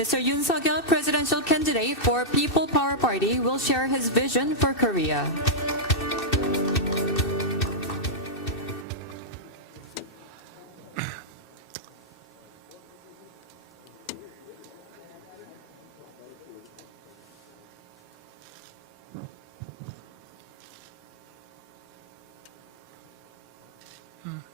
Mr. Yoon Suk-yeol, presidential candidate for People Power Party, will share his vision for Korea. 네,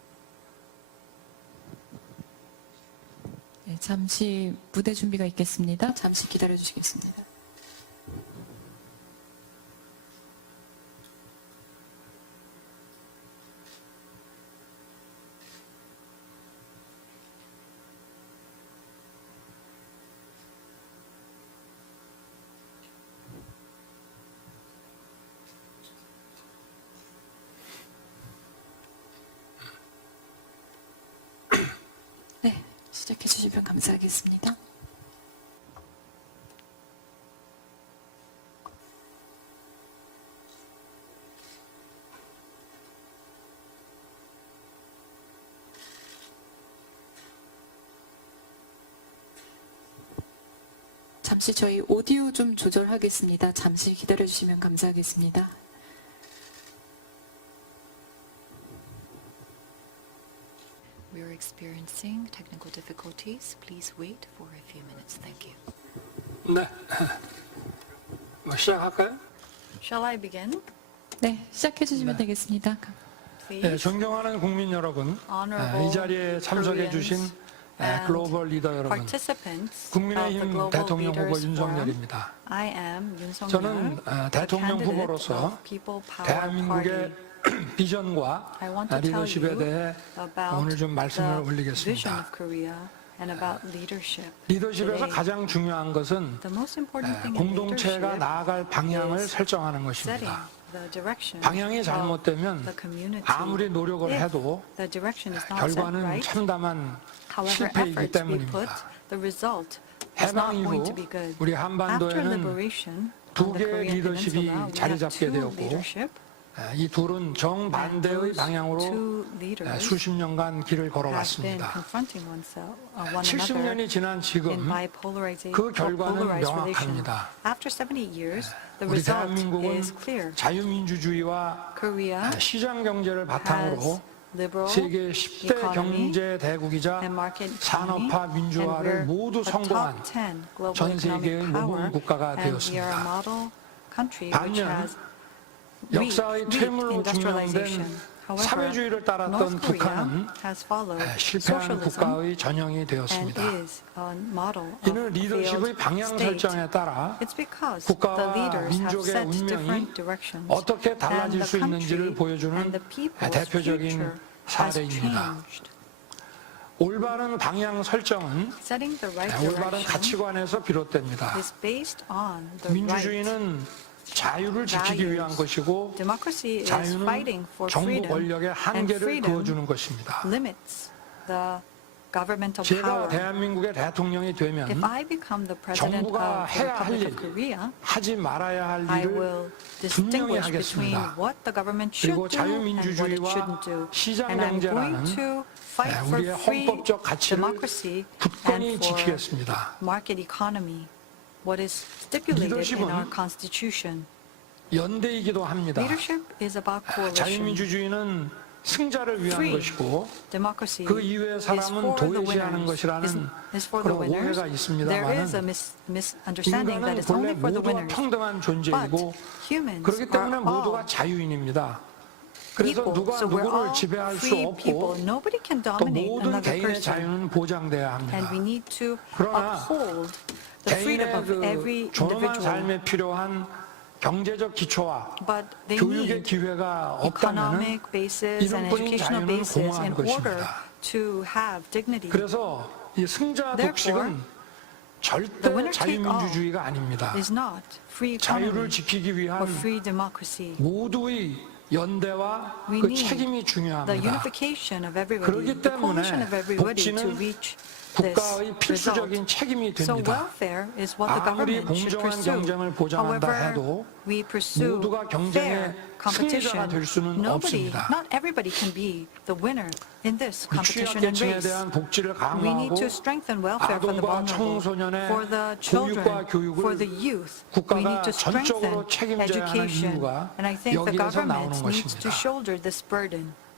잠시 무대 준비가 있겠습니다. 잠시 기다려 주시겠습니다. 네, 시작해 주시면 감사하겠습니다. 잠시 저희 오디오 좀 조절하겠습니다. 잠시 기다려 주시면 감사하겠습니다. We are experiencing technical difficulties. Please wait for a few minutes. Thank you. 네. 뭐 시작할까요? Shall I begin? 네, 시작해 주시면 네. 되겠습니다. Please. 네, 존경하는 국민 여러분, 네, 이 자리에 참석해 주신 네, and 글로벌 리더 여러분, Participants of the 국민의힘 Global 대통령 후보 Leaders Forum. 윤석열입니다. I am Yoon Song 저는 어, 대통령 후보로서 대한민국의 비전과 리더십에 대해 오늘 좀 말씀을 올리겠습니다. 리더십에서. 가장 중요한 것은 공동체가 나아갈 방향을 설정하는 것입니다. 방향이 잘못되면. 아무리 노력을 해도 결과는 참담한 실패이기 때문입니다. 해방 이후. 우리 한반도에는 두 개의 리더십이 자리 잡게 되었고, 이 둘은 정반대의 방향으로 수십 년간 길을 걸어왔습니다. confronting oneself, uh, one another 70년이 지난 지금 그 결과는. 명확합니다. After 70 years, the 우리 대한민국은. 자유민주주의와 시장 경제를 바탕으로 세계 10대 economy 경제 대국이자 산업화 민주화를 모두 성공한 top 10 global 전 세계의 모범 국가가 되었습니다. 반면 역사의 퇴물로. 증명된 사회주의를 따랐던 북한은 실패한 국가의 전형이 되었습니다. 이는 리더십의 방향. 설정에 따라 국가와 민족의 운명이 어떻게 달라질 수 있는지를 보여주는 대표적인 사례입니다. 올바른 방향 설정은 올바른 가치관에서 비롯됩니다. 민주주의는 자유를 지키기 위한 것이고 자유는 정부 권력의 한계를 그어주는 것입니다. 제가. 대한민국의 대통령이 되면 정부가 해야 할 일, 하지 말아야 할 일을 분명히 하겠습니다. 그리고 자유민주주의와 shouldn't do. 시장 And I'm going 경제라는 to fight 네, for 우리의 헌법적 가치를 굳건히 지키겠습니다. What is stipulated in our constitution. 연대이기도 합니다. Leadership is about coalition. 자유민주주의는 승자를 위한 Free 것이고 democracy 그 이외의 is 사람은 for the 도외시하는 winners. 것이라는 Is, is for the 그런 winners. 오해가 There mis, misunderstanding that 인간은 it's 본래 only for the 모두가 winners. 평등한 존재이고 humans 그렇기 are 때문에 all 모두가 자유인입니다. 그래서 equal. 누가 So we're 누구를 지배할 수 free people. 없고 Nobody can 또 dominate 모든 another 개인의 person. 자유는 보장돼야 합니다. Need to 그러나 uphold the freedom of every 그 존엄한 individual. 삶에 필요한 경제적 기초와 But they 교육의 need 기회가 없다면 economic basis and 이름뿐인 educational 자유는 basis 공허한 order 것입니다. to have dignity. 그래서 이 승자 독식은 절대 the winner take 자유민주주의가 아닙니다. is not free 자유를 economy 지키기 위한 or free democracy. 모두의 연대와 We 그 need 책임이 The 중요합니다. unification of everybody, 그렇기 the 때문에 everybody to 복지는 reach 국가의. 필수적인 책임이 됩니다. 아무리 공정한. 경쟁을 보장한다 해도 모두가 경쟁의. 승리자가 될 수는 없습니다. 취약계층에. 대한 복지를 강화하고 아동과 청소년의 교육과 교육을 국가가 전적으로 책임져야 하는. 이유가 여기에서 나오는 것입니다.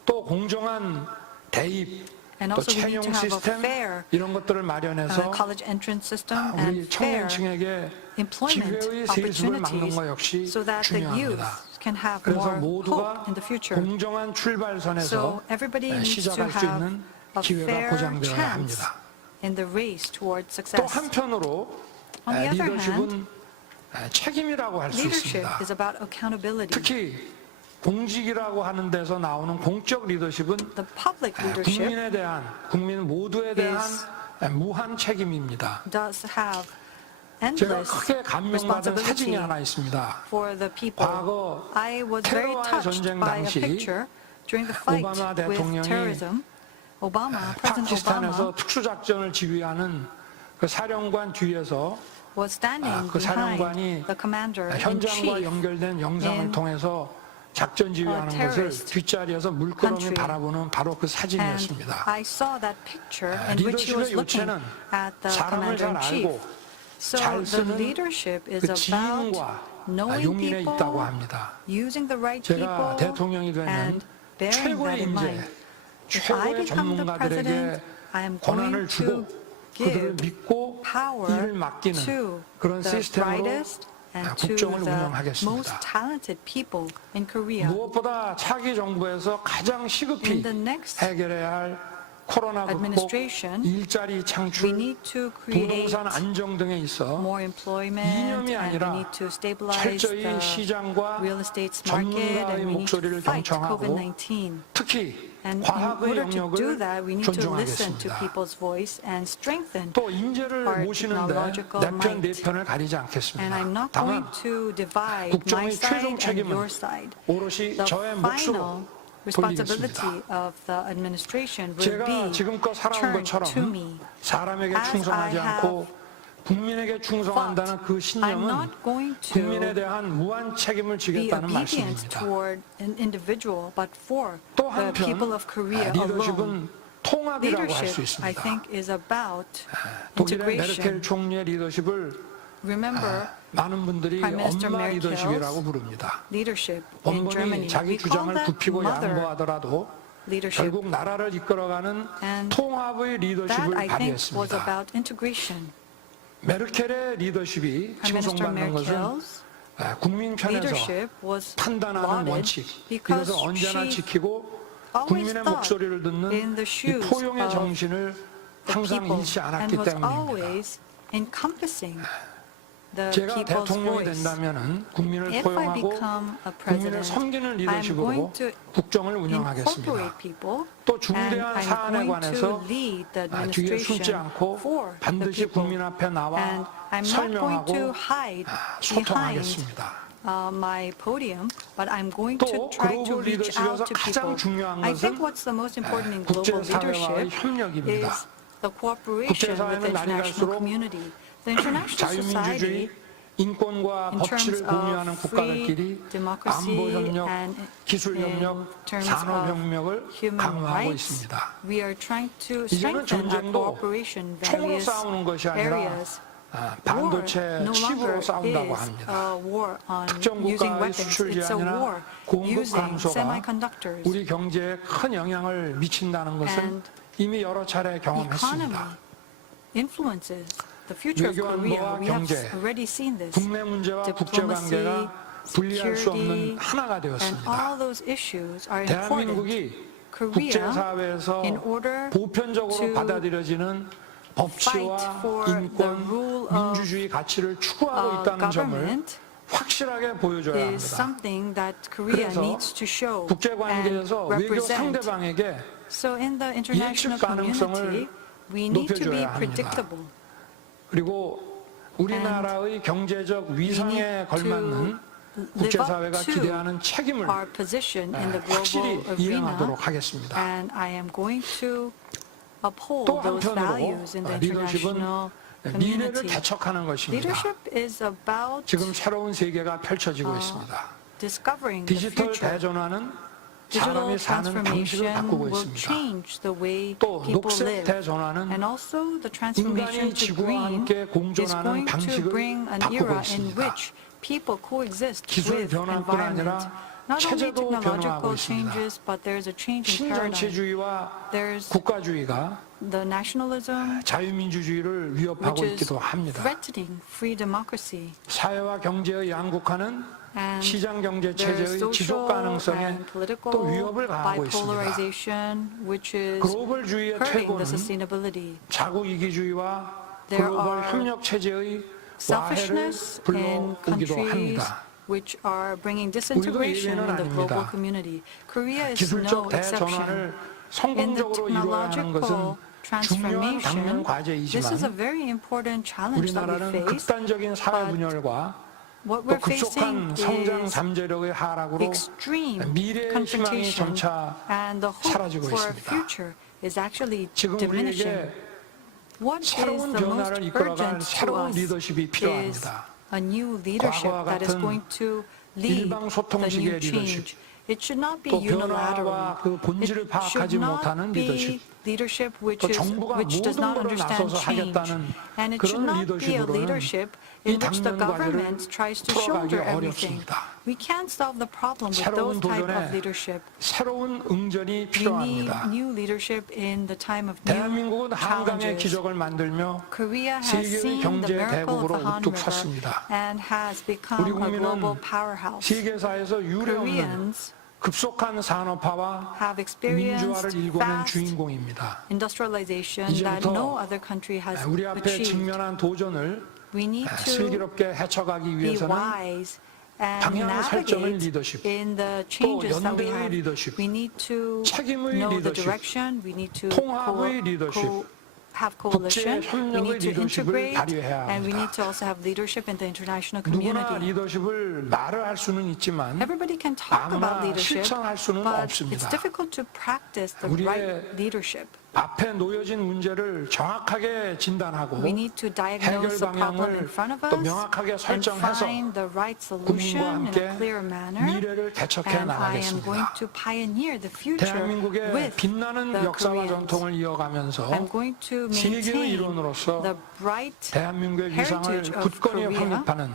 또 공정한 대입, And 또 also we need 채용 to have a 시스템 fair 이런 것들을 Uh, 마련해서 college entrance system 아, and 우리 fair 청년층에게 employment 기회의 세습을 막는 opportunities 것 역시 so that the youth 중요합니다. can have 그래서 more 모두가 hope in the future. 공정한 출발선에서 So everybody 에, needs to 시작할 수 have 있는 a 기회가 fair 보장되어야 chance 합니다. in the race toward 또 success. 한편으로 On the 에, other 리더십은 에, 책임이라고 할 수 Leadership 있습니다. is about accountability. 특히 공직이라고 하는 데서 나오는 공적 리더십은 국민에 대한 국민 모두에 대한 무한 책임입니다. 제가 크게 감명받은 사진이 하나 있습니다. 과거 테러와의 touched 전쟁 당시 오바마 대통령이 파키스탄에서 특수작전을 지휘하는 그 사령관 뒤에서 아, 그 사령관이 현장과 연결된 영상을 통해서 작전 지휘하는 것을 뒷자리에서 물끄러미. 바라보는 바로 그 사진이었습니다. 아, 리더십의 요체는 사람을 잘. 알고 잘 쓰는 그 지인과 아, 용인에 있다고 합니다. 제가 대통령이 되면 최고의 인재, 최고의 전문가들에게 권한을 주고 그들을 믿고 일을 맡기는 그런 시스템으로 아, 국정을 운영하겠습니다. 무엇보다 차기 정부에서 가장 시급히 해결해야 할 코로나 극복, 일자리 창출, 부동산 안정 등에 있어 이념이 아니라 철저히 시장과 전문가의 목소리를 경청하고 COVID-19. 특히 과학의 영역을 존중하겠습니다. 또 인재를 모시는데 technological 내 편, 내 might. 편을 가리지 않겠습니다. 다만 국정의 최종 책임은. 오롯이 저의 몫으로 responsibility 돌리겠습니다. of the administration will 제가 be 지금껏 살아온 것처럼 me. 사람에게 As 충성하지 I 않고 국민에게 충성한다는 그 I'm 신념은 not going 국민에 to 대한 무한 책임을 be 지겠다는 obedient 말씀입니다. toward an individual, but for 또 the people 한편 of Korea 아, alone. 리더십은 통합이라고 할 수 Leadership, I 있습니다. think, is about 독일의 메르켈 integration. 총리의 리더십을 Remember, 많은 분들이 Prime Minister 엄마 Merkel's 리더십이라고 부릅니다. leadership in 번번이 Germany. 자기 We call 주장을 that 굽히고 mother 양보하더라도 leadership. 결국 나라를 이끌어가는 And 통합의 That, 리더십을 I think, was 발휘했습니다. about integration. 메르켈의 리더십이 Prime Minister 칭송받는 것은 Merkel's 아, 국민 편에서 leadership was 판단하는 lauded 원칙 because 이것을 언제나 she 지키고 always 국민의 thought 목소리를 듣는 in the 이 shoes 포용의 of 정신을 the 항상 people 잃지 않았기 was 때문입니다. always encompassing the 제가 대통령이. 된다면 국민을 If I 포용하고 become a 국민을 president, 섬기는 I'm 리더십으로 to 국정을 운영하겠습니다. incorporate people 또 and 중대한 사안에 going 관해서 to lead the 아, 뒤에 숨지 administration 않고 for the 반드시. 국민 앞에 나와 And I'm not going to 설명하고 hide 아, behind 소통하겠습니다. uh, my podium, but I'm going 또 to try to 글로벌 reach out 리더십에서 to 가장 people. 중요한 I think 것은 what's the most important in global 국제사회와의 leadership 협력입니다. is the cooperation with 국제사회는 the 날이 international 갈수록 community. The international society 자유민주주의, 인권과 in 법치를 공유하는 of 국가들끼리 free democracy 안보 협력, and 기술 in 협력, terms 산업 협력을 human 강화하고 rights, 있습니다. we are trying to 이제는 strengthen our 전쟁도 cooperation in 총으로 various 싸우는 것이 아니라 areas. 아, War 반도체 no longer 칩으로 싸운다고 합니다. a war on 특정 using 국가의 weapons. 수출이 It's a 아니라 war 공급 using 감소가 semiconductors. 우리 경제에 큰 영향을 미친다는 것은 And 이미 여러 차례 경험했습니다. influences 외교 Korea. 안보와 We have 경제, already seen this. 국내 문제와 국제 관계가 분리할 수 없는 하나가 And 되었습니다. 대한민국이 Korea, 국제사회에서 in order 보편적으로 to 받아들여지는 법치와 fight for the 인권, rule of, 민주주의 가치를 추구하고 uh, 있다는 점을 government 확실하게 보여줘야 is 합니다. something that Korea 그래서 needs to show and 국제관계에서 외교 represent. 상대방에게 So in the international 예측 가능성을 community, we need to be predictable. 그리고 우리나라의 경제적 위상에 걸맞는 국제사회가 기대하는 책임을 아, 확실히 이행하도록 하겠습니다. 또 한편으로 어, 리더십은 미래를. 개척하는 것입니다. 지금 새로운 세계가 펼쳐지고 어, 있습니다. 디지털. 대전환은 Digital 사람이 사는 방식을 transformation 바꾸고 will 있습니다. change the way 또 people 녹색 live. 대전환은 And also the transformation 인간이 to 지구와 green 함께 is 공존하는 going to 방식을 bring an 바꾸고 era in 있습니다. which people coexist 기술 with 변화뿐 environment. 아니라 Not only 체제도 변화하고 technological 있습니다. changes, but there's a change in paradigm. 신정치주의와 There's 국가주의가 the nationalism 자유민주주의를 위협하고 is 있기도 합니다. threatening free democracy. 사회와 경제의 양극화는 And 시장 경제 체제의 지속 가능성에 또 위협을 가하고 있습니다. 글로벌주의의 퇴보는. 자국 이기주의와 글로벌 협력 체제의 와해를 불러오기도 합니다. which are bringing disintegration in the global community. Korea is no exception. In the technological transformation, this is a very important challenge that we 우리나라는 face. 극단적인 사회 분열과 What 또 we're 급속한 facing 성장 is 잠재력의 하락으로 extreme 미래의 희망이 confrontation, 점차 and the hope 사라지고 for a 있습니다. future is actually 지금 diminishing. 우리에게 What is 새로운 the most 변화를 이끌어갈 urgent to 새로운 us 리더십이 is 필요합니다. a new leadership 과거와 that is 같은 going to lead 일방 the 소통식의 new 리더십, change. It should not be 또 unilateral. 변화와 그 본질을 It 파악하지 should not 못하는 be 리더십. leadership which 또 is 정부가 which does 모든 not 것을 understand 나서서 change. 하겠다는 And it should 그런 not be a 리더십으로는 leadership 이 in which the 당면 과제를 government tries to 풀어가기 shoulder everything. 어렵습니다. We can't solve the problem with 새로운 those type of 도전에 leadership. 새로운 응전이 We need 필요합니다. new leadership in the time of new 대한민국은 한강의 challenges. 기적을 만들며 Korea has 세계의 seen the 경제 miracle of 대국으로 the Han 우뚝 River 섰습니다. and has 우리 국민은 powerhouse. 세계사에서 유례없는 Koreans 급속한 산업화와 have 민주화를 일궈낸 fast 주인공입니다. industrialization that 이제부터 no other country has 우리 앞에 achieved. 직면한 도전을 We need to 슬기롭게 헤쳐가기 be 위해서는 wise and 방향 설정의 navigate 리더십, in the changes that we 연대의 have. 리더십, We need to 책임의 know the 리더십, direction. We need to 통합의 co- 리더십, co- have coalition. We 국제협력의 need to 리더십을 integrate, 발휘해야 and we 합니다. need to also have leadership in the international 누구나 community. 리더십을 말을 할 수는 있지만 Everybody can talk about 아무나 leadership, 실천할 수는 but 없습니다. it's difficult to practice the 우리의 right leadership. 앞에 놓여진 문제를 정확하게 진단하고 We need to diagnose 해결 the problem in 방향을 front of 또 us 명확하게 and 설정해서 find the right 국민과 solution in 함께 a clear manner. 미래를 개척해 나가겠습니다. 대한민국의 빛나는 역사와. 전통을 이어가면서 세계의 일원으로서 대한민국의 위상을 굳건히 확립하는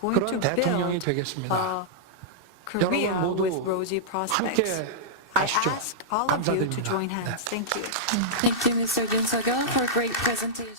그런 대통령이 되겠습니다. 여러분 모두. 함께 I 가시죠. ask all of you to 감사드립니다. join 네. hands. Thank you. Thank you, Mr. Jin Seo-kyun, for a great presentation.